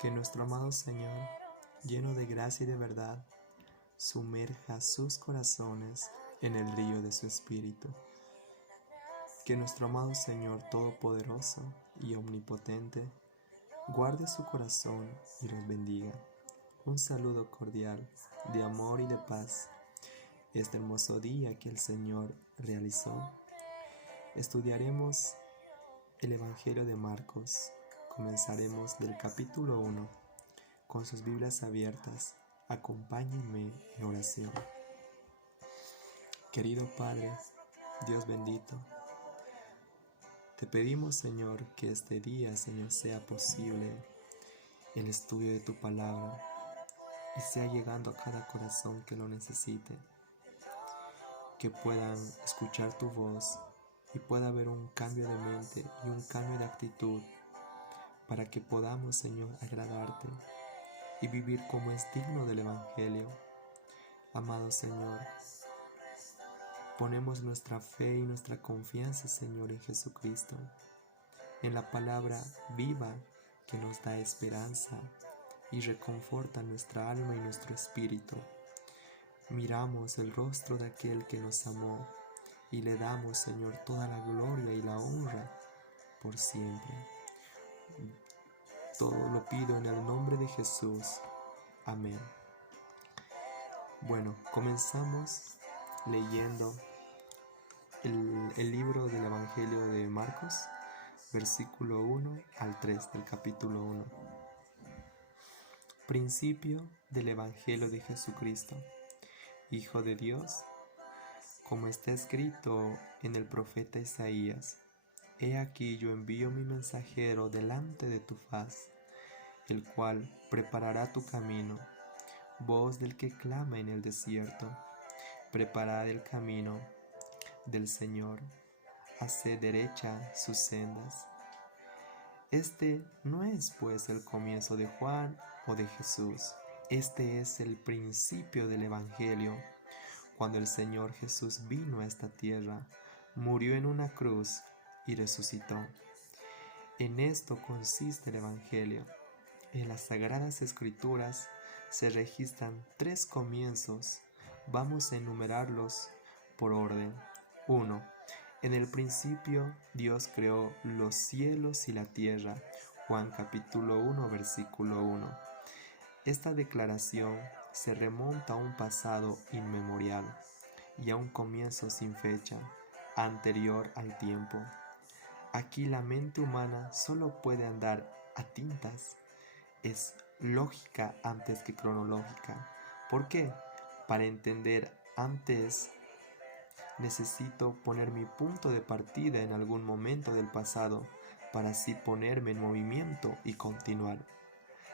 Que nuestro amado Señor, lleno de gracia y de verdad, sumerja sus corazones en el río de su Espíritu. Que nuestro amado Señor Todopoderoso y Omnipotente guarde su corazón y los bendiga. Un saludo cordial de amor y de paz. Este hermoso día que el Señor realizó, estudiaremos el Evangelio de Marcos. Comenzaremos del capítulo 1. Con sus Biblias abiertas, acompáñenme en oración. Querido Padre, Dios bendito, te pedimos, Señor, que este día, Señor, sea posible el estudio de tu palabra y sea llegando a cada corazón que lo necesite, que puedan escuchar tu voz y pueda haber un cambio de mente y un cambio de actitud para que podamos, Señor, agradarte y vivir como es digno del Evangelio. Amado Señor, ponemos nuestra fe y nuestra confianza, Señor, en Jesucristo, en la palabra viva que nos da esperanza y reconforta nuestra alma y nuestro espíritu. Miramos el rostro de aquel que nos amó y le damos, Señor, toda la gloria y la honra por siempre. Todo lo pido en el nombre de Jesús. Amén. Bueno, comenzamos leyendo el libro del Evangelio de Marcos, versículo 1 al 3 del capítulo 1. Principio del Evangelio de Jesucristo, Hijo de Dios, como está escrito en el profeta Isaías: He aquí yo envío mi mensajero delante de tu faz, el cual preparará tu camino. Voz del que clama en el desierto: preparad el camino del Señor, haced derecha sus sendas. Este no es pues el comienzo de Juan o de Jesús. Este es el principio del Evangelio, cuando el Señor Jesús vino a esta tierra, murió en una cruz y resucitó. En esto consiste el Evangelio. En las Sagradas Escrituras se registran 3 comienzos. Vamos a enumerarlos por orden. 1. En el principio Dios creó los cielos y la tierra. Juan capítulo 1, versículo 1. Esta declaración se remonta a un pasado inmemorial y a un comienzo sin fecha, anterior al tiempo. Aquí la mente humana solo puede andar a tintas. Es lógica antes que cronológica. ¿Por qué? Para entender antes necesito poner mi punto de partida en algún momento del pasado para así ponerme en movimiento y continuar.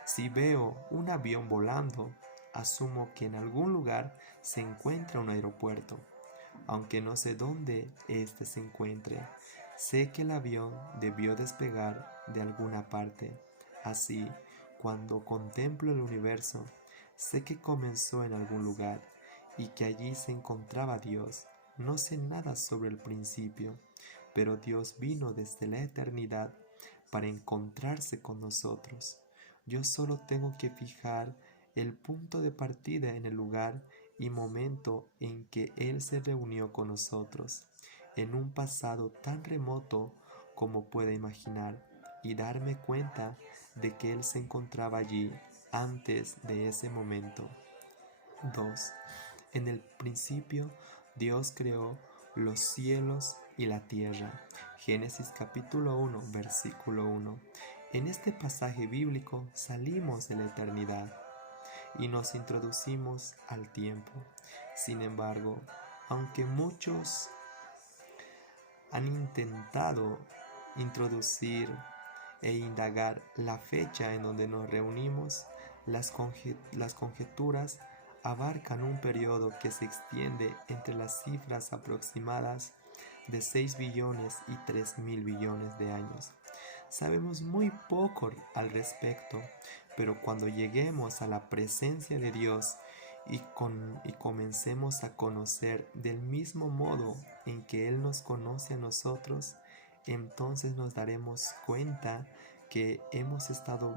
Si veo un avión volando, asumo que en algún lugar se encuentra un aeropuerto, aunque no sé dónde éste se encuentre. Sé que el avión debió despegar de alguna parte. Así, cuando contemplo el universo, sé que comenzó en algún lugar y que allí se encontraba Dios. No sé nada sobre el principio, pero Dios vino desde la eternidad para encontrarse con nosotros. Yo solo tengo que fijar el punto de partida en el lugar y momento en que Él se reunió con nosotros, en un pasado tan remoto como pueda imaginar, y darme cuenta de que Él se encontraba allí antes de ese momento. 2. En el principio Dios creó los cielos y la tierra. Génesis capítulo 1, versículo 1. En este pasaje bíblico salimos de la eternidad y nos introducimos al tiempo. Sin embargo, aunque muchos han intentado introducir e indagar la fecha en donde nos reunimos, las conjeturas abarcan un periodo que se extiende entre las cifras aproximadas de 6 billones y 3.000 billones de años. Sabemos muy poco al respecto, pero cuando lleguemos a la presencia de Dios y comencemos a conocer del mismo modo en que Él nos conoce a nosotros, entonces nos daremos cuenta que hemos estado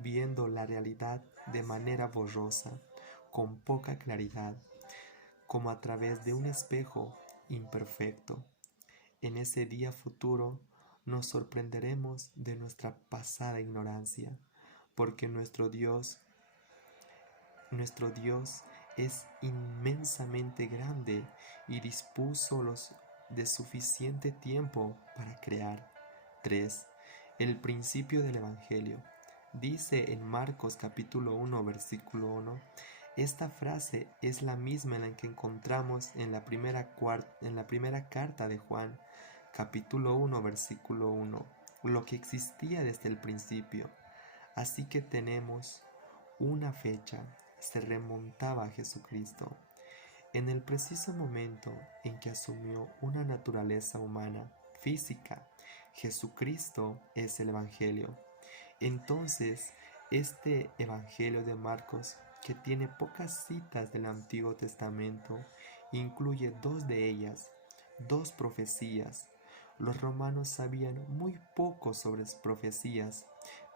viendo la realidad de manera borrosa, con poca claridad, como a través de un espejo imperfecto. En ese día futuro nos sorprenderemos de nuestra pasada ignorancia, porque nuestro Dios es inmensamente grande y dispuso los de suficiente tiempo para crear. 3. El principio del Evangelio. Dice en Marcos capítulo 1 versículo 1, esta frase es la misma en la que encontramos en la primera carta de Juan, capítulo 1 versículo 1, lo que existía desde el principio. Así que tenemos una fecha, se remontaba a Jesucristo. En el preciso momento en que asumió una naturaleza humana, física, Jesucristo es el Evangelio. Entonces, este Evangelio de Marcos, que tiene pocas citas del Antiguo Testamento, incluye dos de ellas, dos profecías. Los romanos sabían muy poco sobre profecías,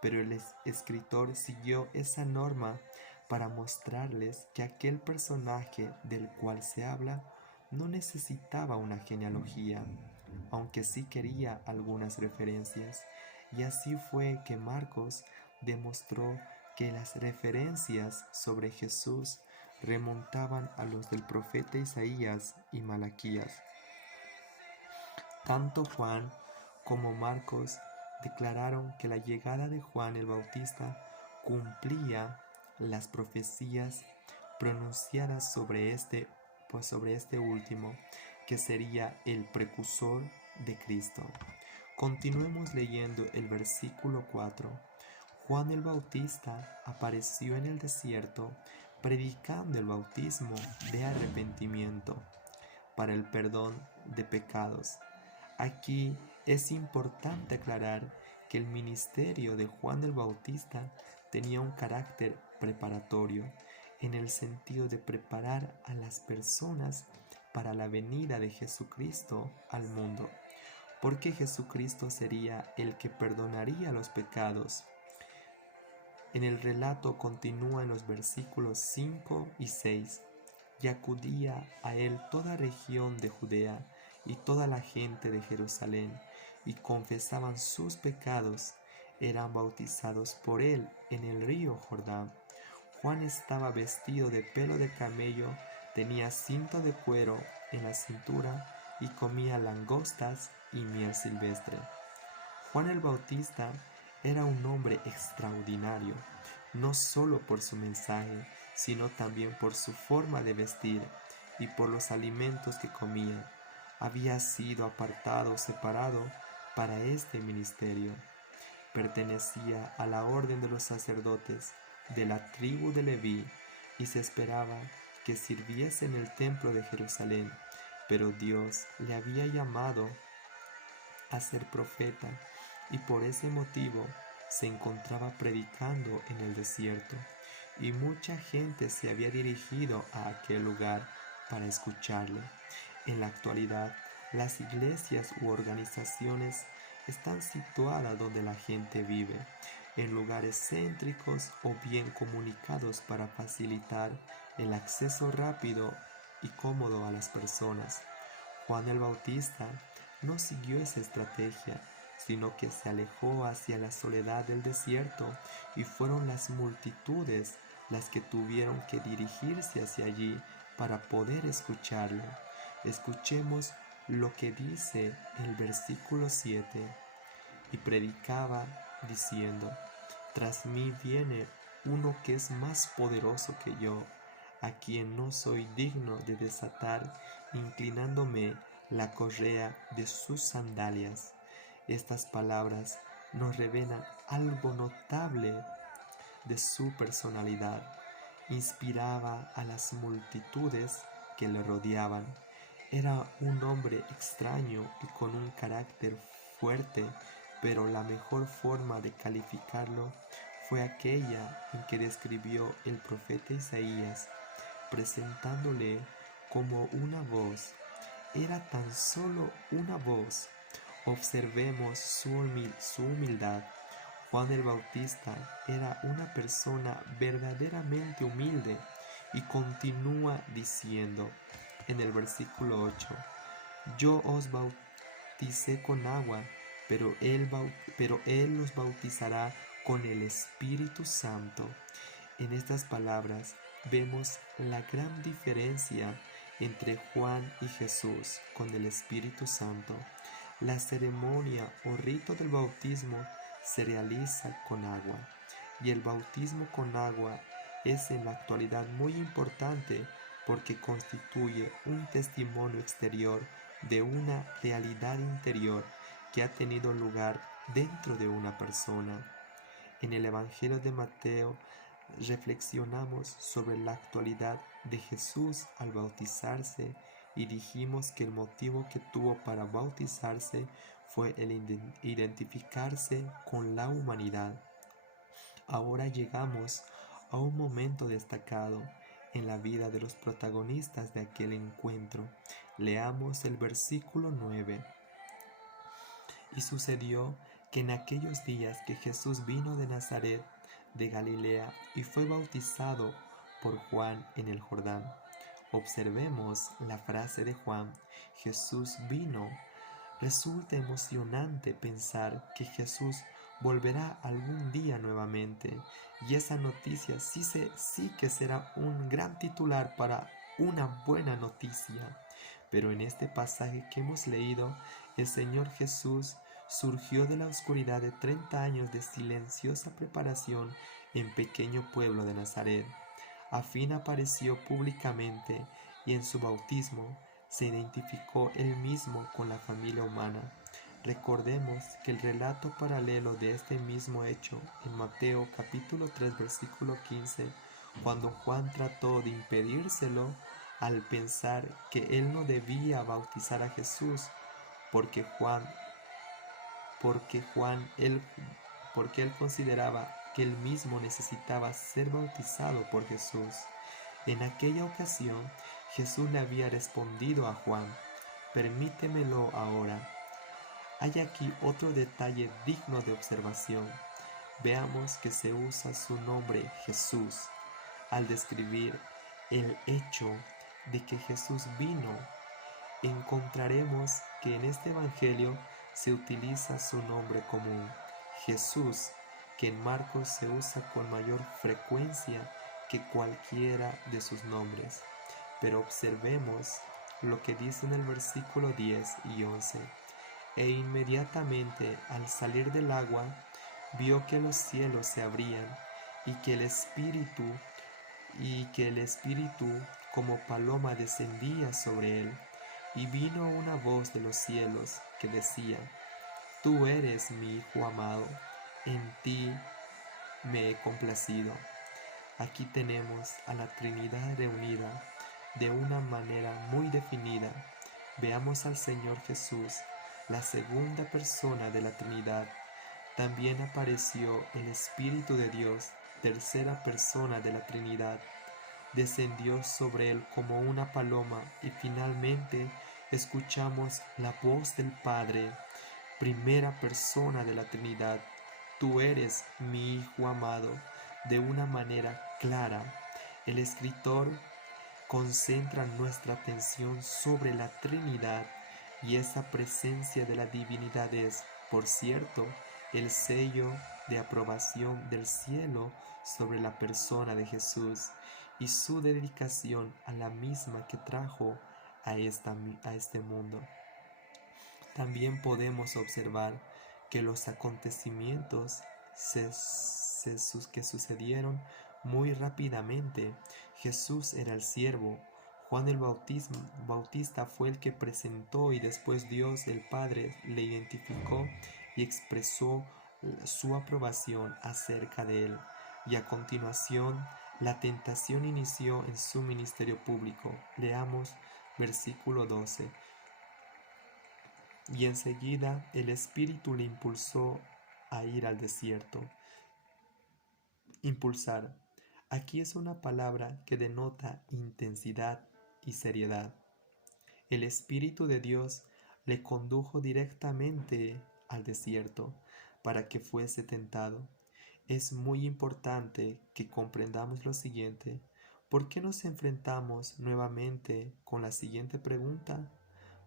pero el escritor siguió esa norma para mostrarles que aquel personaje del cual se habla no necesitaba una genealogía, aunque sí quería algunas referencias. Y así fue que Marcos demostró que las referencias sobre Jesús remontaban a los del profeta Isaías y Malaquías. Tanto Juan como Marcos declararon que la llegada de Juan el Bautista cumplía las profecías pronunciadas sobre este último, que sería el precursor de Cristo. Continuemos leyendo el versículo 4. Juan el Bautista apareció en el desierto predicando el bautismo de arrepentimiento para el perdón de pecados. Aquí es importante aclarar que el ministerio de Juan el Bautista tenía un carácter preparatorio, en el sentido de preparar a las personas para la venida de Jesucristo al mundo, porque Jesucristo sería el que perdonaría los pecados. En el relato continúa en los versículos 5 y 6, y acudía a él toda región de Judea y toda la gente de Jerusalén, y confesaban sus pecados, eran bautizados por él en el río Jordán. Juan estaba vestido de pelo de camello, tenía cinto de cuero en la cintura y comía langostas y miel silvestre. Juan el Bautista era un hombre extraordinario, no solo por su mensaje, sino también por su forma de vestir y por los alimentos que comía. Había sido separado para este ministerio. Pertenecía a la orden de los sacerdotes de la tribu de Leví y se esperaba que sirviese en el templo de Jerusalén, pero Dios le había llamado a ser profeta y por ese motivo se encontraba predicando en el desierto, y mucha gente se había dirigido a aquel lugar para escucharle. En la actualidad, las iglesias u organizaciones están situadas donde la gente vive, en lugares céntricos o bien comunicados para facilitar el acceso rápido y cómodo a las personas. Juan el Bautista no siguió esa estrategia, sino que se alejó hacia la soledad del desierto, y fueron las multitudes las que tuvieron que dirigirse hacia allí para poder escucharle. Escuchemos lo que dice el versículo 7. Y predicaba diciendo: tras mí viene uno que es más poderoso que yo, a quien no soy digno de desatar, inclinándome la correa de sus sandalias. Estas palabras nos revelan algo notable de su personalidad. Inspiraba a las multitudes que le rodeaban. Era un hombre extraño y con un carácter fuerte, pero la mejor forma de calificarlo fue aquella en que describió el profeta Isaías, presentándole como una voz. Era tan solo una voz. Observemos su humildad. Juan el Bautista era una persona verdaderamente humilde y continúa diciendo en el versículo 8: yo os bauticé con agua, pero él los bautizará con el Espíritu Santo. En estas palabras vemos la gran diferencia entre Juan y Jesús con el Espíritu Santo. La ceremonia o rito del bautismo se realiza con agua, y el bautismo con agua es en la actualidad muy importante porque constituye un testimonio exterior de una realidad interior que ha tenido lugar dentro de una persona. En el Evangelio de Mateo reflexionamos sobre la actualidad de Jesús al bautizarse y dijimos que el motivo que tuvo para bautizarse fue el identificarse con la humanidad. Ahora llegamos a un momento destacado en la vida de los protagonistas de aquel encuentro. Leamos el versículo 9. Y sucedió que en aquellos días que Jesús vino de Nazaret de Galilea y fue bautizado por Juan en el Jordán. Observemos la frase de Juan: Jesús vino. Resulta emocionante pensar que Jesús volverá algún día nuevamente, y esa noticia sí que será un gran titular para una buena noticia. Pero en este pasaje que hemos leído, el Señor Jesús surgió de la oscuridad de 30 años de silenciosa preparación en pequeño pueblo de Nazaret. A fin apareció públicamente y en su bautismo se identificó él mismo con la familia humana. Recordemos que el relato paralelo de este mismo hecho en Mateo capítulo 3 versículo 15, cuando Juan trató de impedírselo al pensar que él no debía bautizar a Jesús porque él consideraba que él mismo necesitaba ser bautizado por Jesús. En aquella ocasión, Jesús le había respondido a Juan: permítemelo ahora. Hay aquí otro detalle digno de observación. Veamos que se usa su nombre Jesús al describir el hecho de que Jesús vino. Encontraremos que en este evangelio se utiliza su nombre común, Jesús, que en Marcos se usa con mayor frecuencia que cualquiera de sus nombres. Pero observemos lo que dice en el versículo 10 y 11. E inmediatamente al salir del agua, vio que los cielos se abrían y que el Espíritu como paloma descendía sobre él. Y vino una voz de los cielos que decía: tú eres mi Hijo amado, en ti me he complacido. Aquí tenemos a la Trinidad reunida de una manera muy definida. Veamos al Señor Jesús, la segunda persona de la Trinidad. También apareció el Espíritu de Dios, tercera persona de la Trinidad. Descendió sobre él como una paloma y finalmente escuchamos la voz del Padre, primera persona de la Trinidad: tú eres mi Hijo amado. De una manera clara, el escritor concentra nuestra atención sobre la Trinidad, y esa presencia de la divinidad es, por cierto, el sello de aprobación del cielo sobre la persona de Jesús y su dedicación a la misma que trajo a este mundo. También podemos observar que los acontecimientos que sucedieron muy rápidamente. Jesús era el siervo. Juan el Bautista fue el que presentó, y después Dios el Padre le identificó y expresó su aprobación acerca de él. Y a continuación, la tentación inició en su ministerio público. Leamos versículo 12. Y enseguida el Espíritu le impulsó a ir al desierto. Impulsar. Aquí es una palabra que denota intensidad y seriedad. El Espíritu de Dios le condujo directamente al desierto para que fuese tentado. Es muy importante que comprendamos lo siguiente. ¿Por qué nos enfrentamos nuevamente con la siguiente pregunta?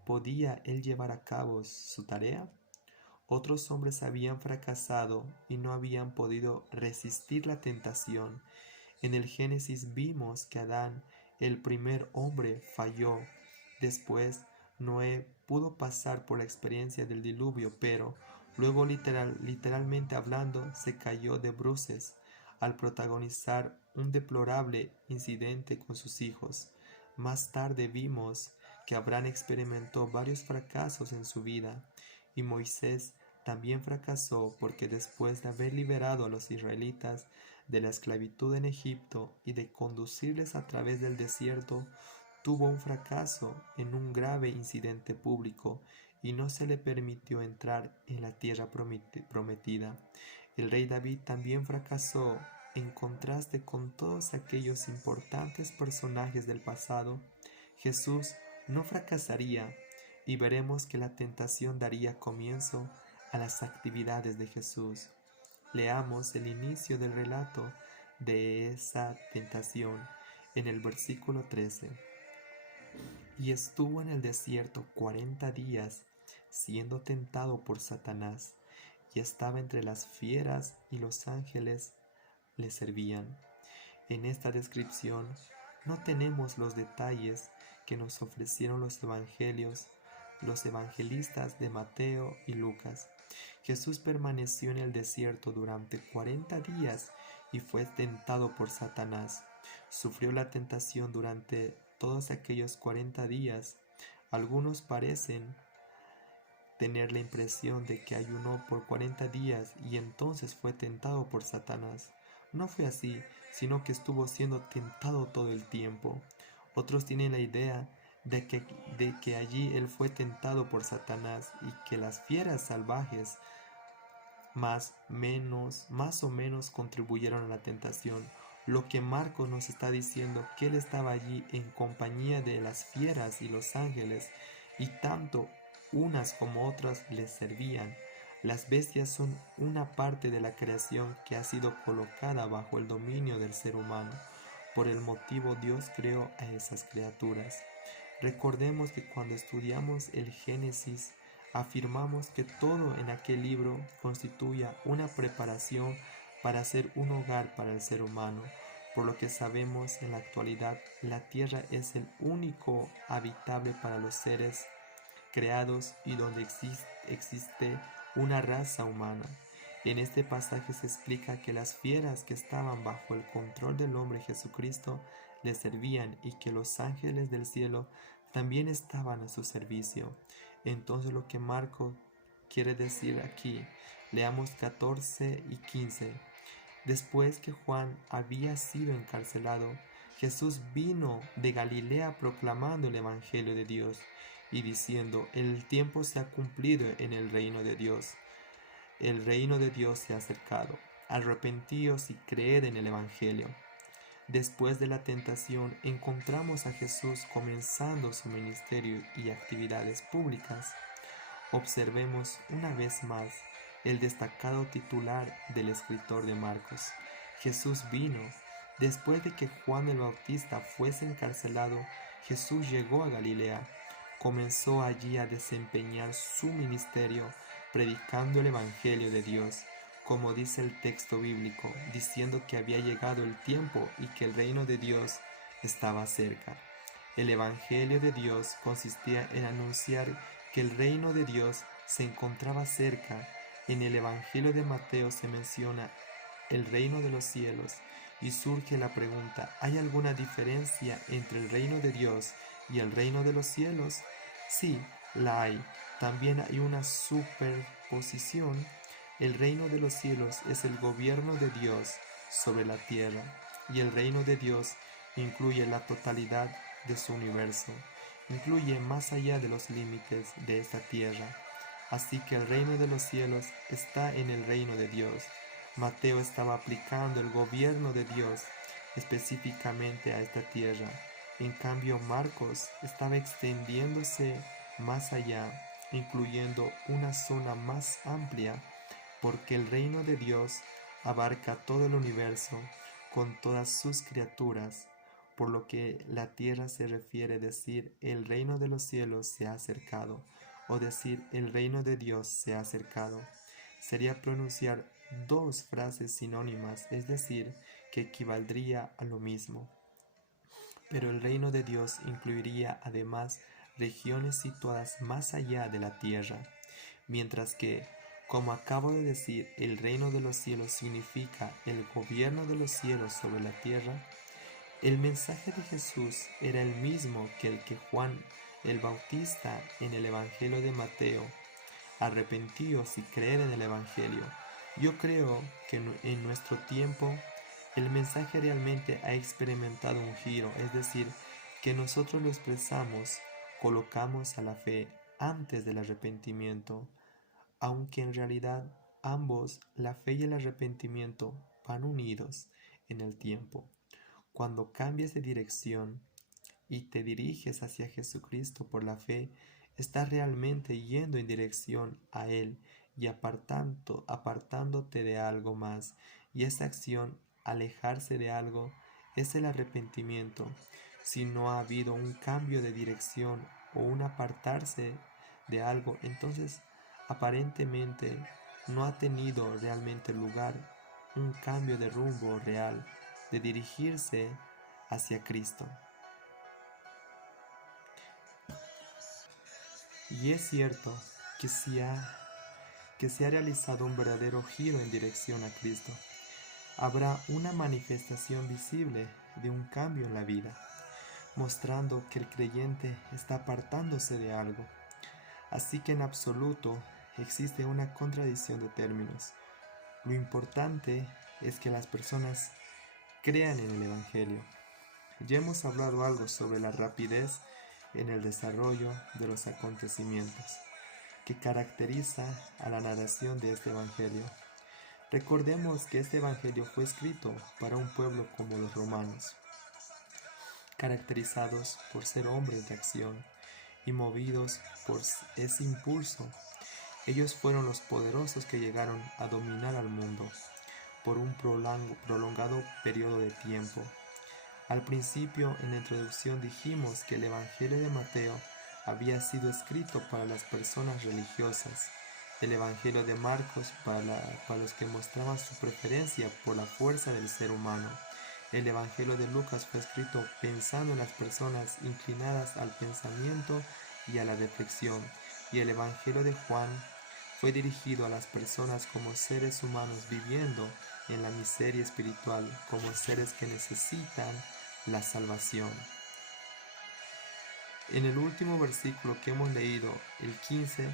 ¿Podía él llevar a cabo su tarea? Otros hombres habían fracasado y no habían podido resistir la tentación. En el Génesis vimos que Adán, el primer hombre, falló. Después, Noé pudo pasar por la experiencia del diluvio, pero luego literalmente hablando, se cayó de bruces al protagonizar un deplorable incidente con sus hijos. Más tarde vimos que Abraham experimentó varios fracasos en su vida, y Moisés también fracasó porque después de haber liberado a los israelitas de la esclavitud en Egipto y de conducirles a través del desierto, tuvo un fracaso en un grave incidente público y no se le permitió entrar en la tierra prometida. El rey David también fracasó. En contraste con todos aquellos importantes personajes del pasado, Jesús no fracasaría, y veremos que la tentación daría comienzo a las actividades de Jesús. Leamos el inicio del relato de esa tentación en el versículo 13. Y estuvo en el desierto 40 días, siendo tentado por Satanás, y estaba entre las fieras, y los ángeles le servían. En esta descripción no tenemos los detalles que nos ofrecieron los evangelios, los evangelistas de Mateo y Lucas. Jesús permaneció en el desierto durante 40 días y fue tentado por Satanás. Sufrió la tentación durante todos aquellos 40 días. Algunos parecen tener la impresión de que ayunó por 40 días y entonces fue tentado por Satanás. No fue así, sino que estuvo siendo tentado todo el tiempo. Otros tienen la idea de que allí él fue tentado por Satanás y que las fieras salvajes más o menos contribuyeron a la tentación. Lo que Marcos nos está diciendo que él estaba allí en compañía de las fieras y los ángeles, y tanto unas como otras les servían. Las bestias son una parte de la creación que ha sido colocada bajo el dominio del ser humano. Por el motivo Dios creó a esas criaturas. Recordemos que cuando estudiamos el Génesis, afirmamos que todo en aquel libro constituía una preparación para hacer un hogar para el ser humano. Por lo que sabemos en la actualidad, la tierra es el único habitable para los seres creados y donde existe una raza humana. En este pasaje se explica que las fieras que estaban bajo el control del hombre Jesucristo le servían y que los ángeles del cielo también estaban a su servicio. Entonces lo que Marco quiere decir aquí, leamos 14 y 15. Después que Juan había sido encarcelado, Jesús vino de Galilea proclamando el Evangelio de Dios y diciendo: el tiempo se ha cumplido en el reino de Dios. El reino de Dios se ha acercado. Arrepentíos y creed en el Evangelio. Después de la tentación, encontramos a Jesús comenzando su ministerio y actividades públicas. Observemos una vez más el destacado titular del escritor de Marcos. Jesús vino. Después de que Juan el Bautista fuese encarcelado, Jesús llegó a Galilea. Comenzó allí a desempeñar su ministerio predicando el Evangelio de Dios, como dice el texto bíblico, diciendo que había llegado el tiempo y que el reino de Dios estaba cerca. El Evangelio de Dios consistía en anunciar que el reino de Dios se encontraba cerca. En el Evangelio de Mateo se menciona el reino de los cielos y surge la pregunta: ¿hay alguna diferencia entre el reino de Dios y el reino de los cielos? Sí, la hay. También hay una superposición. El reino de los cielos es el gobierno de Dios sobre la tierra, y el reino de Dios incluye la totalidad de su universo, incluye más allá de los límites de esta tierra. Así que el reino de los cielos está en el reino de Dios. Mateo estaba aplicando el gobierno de Dios específicamente a esta tierra. En cambio, Marcos estaba extendiéndose más allá, incluyendo una zona más amplia porque el reino de Dios abarca todo el universo con todas sus criaturas, por lo que la tierra se refiere decir el reino de los cielos se ha acercado, o decir el reino de Dios se ha acercado. Sería pronunciar dos frases sinónimas, es decir, que equivaldría a lo mismo. Pero el reino de Dios incluiría además regiones situadas más allá de la tierra, mientras que, como acabo de decir, el reino de los cielos significa el gobierno de los cielos sobre la tierra. El mensaje de Jesús era el mismo que el que Juan el Bautista en el Evangelio de Mateo: arrepentíos y creed en el Evangelio. Yo creo que en nuestro tiempo el mensaje realmente ha experimentado un giro, es decir, que nosotros lo expresamos, colocamos a la fe antes del arrepentimiento, aunque en realidad ambos, la fe y el arrepentimiento, van unidos en el tiempo. Cuando cambias de dirección y te diriges hacia Jesucristo por la fe, estás realmente yendo en dirección a Él y apartándote de algo más. Y esa acción, alejarse de algo, es el arrepentimiento. Si no ha habido un cambio de dirección o un apartarse de algo, entonces aparentemente no ha tenido realmente lugar un cambio de rumbo real, de dirigirse hacia Cristo. Y es cierto que se ha realizado un verdadero giro en dirección a Cristo. Habrá una manifestación visible de un cambio en la vida, mostrando que el creyente está apartándose de algo. Así que en absoluto existe una contradicción de términos. Lo importante es que las personas crean en el Evangelio. Ya hemos hablado algo sobre la rapidez en el desarrollo de los acontecimientos que caracteriza a la narración de este Evangelio. Recordemos que este Evangelio fue escrito para un pueblo como los romanos, caracterizados por ser hombres de acción y movidos por ese impulso. Ellos fueron los poderosos que llegaron a dominar al mundo por un prolongado periodo de tiempo. Al principio, en la introducción, dijimos que el Evangelio de Mateo había sido escrito para las personas religiosas, el Evangelio de Marcos para los que mostraban su preferencia por la fuerza del ser humano. El Evangelio de Lucas fue escrito pensando en las personas inclinadas al pensamiento y a la reflexión, y el Evangelio de Juan fue dirigido a las personas como seres humanos viviendo en la miseria espiritual, como seres que necesitan la salvación. En el último versículo que hemos leído, el 15,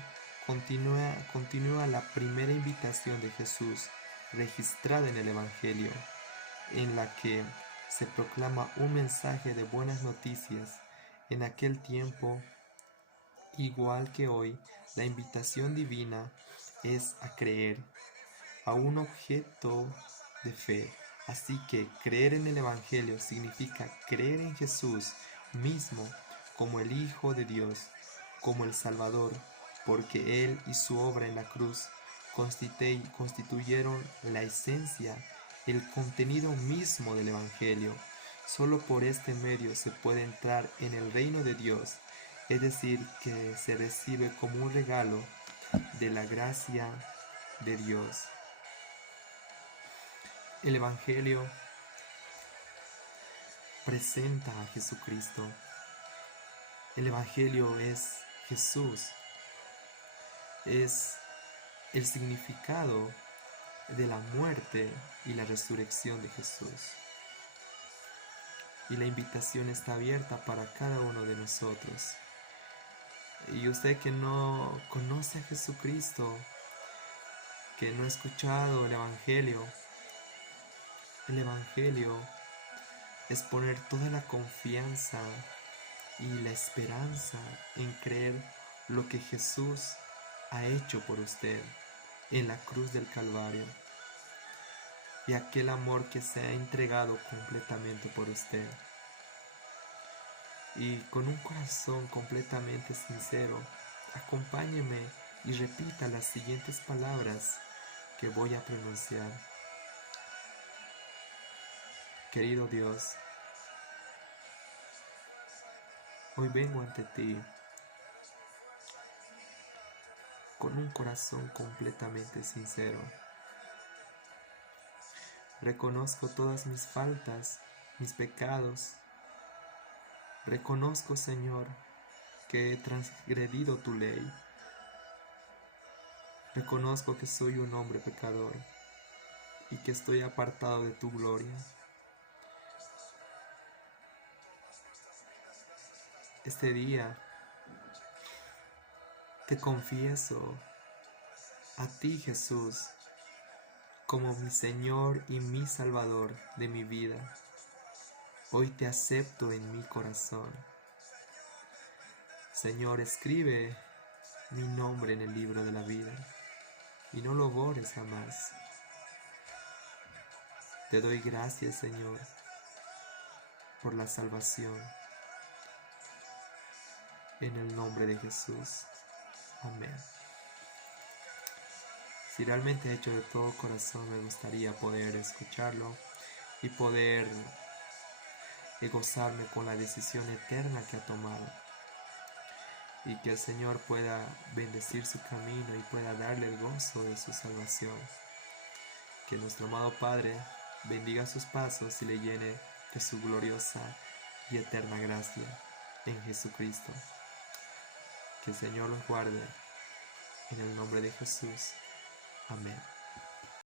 continúa la primera invitación de Jesús registrada en el Evangelio, en la que se proclama un mensaje de buenas noticias. En aquel tiempo, igual que hoy, la invitación divina es a creer, a un objeto de fe. Así que creer en el Evangelio significa creer en Jesús mismo como el Hijo de Dios, como el Salvador, porque Él y su obra en la cruz constituyeron la esencia, el contenido mismo del Evangelio. Solo por este medio se puede entrar en el reino de Dios, es decir, que se recibe como un regalo de la gracia de Dios. El Evangelio presenta a Jesucristo. El Evangelio es Jesús. Es el significado de la muerte y la resurrección de Jesús. Y la invitación está abierta para cada uno de nosotros. Y usted que no conoce a Jesucristo, que no ha escuchado el Evangelio es poner toda la confianza y la esperanza en creer lo que Jesús ha hecho por usted en la cruz del Calvario, y aquel amor que se ha entregado completamente por usted. Y con un corazón completamente sincero, acompáñeme y repita las siguientes palabras que voy a pronunciar. Querido Dios, hoy vengo ante ti con un corazón completamente sincero. Reconozco todas mis faltas, mis pecados. Reconozco, Señor, que he transgredido tu ley. Reconozco que soy un hombre pecador y que estoy apartado de tu gloria. Este día te confieso a ti, Jesús, como mi Señor y mi Salvador de mi vida. Hoy te acepto en mi corazón. Señor, escribe mi nombre en el libro de la vida y no lo borres jamás. Te doy gracias, Señor, por la salvación. En el nombre de Jesús. Amén. Si realmente hecho de todo corazón, me gustaría poder escucharlo y poder gozarme con la decisión eterna que ha tomado. Y que el Señor pueda bendecir su camino y pueda darle el gozo de su salvación. Que nuestro amado Padre bendiga sus pasos y le llene de su gloriosa y eterna gracia en Jesucristo. Que el Señor los guarde en el nombre de Jesús. Amén.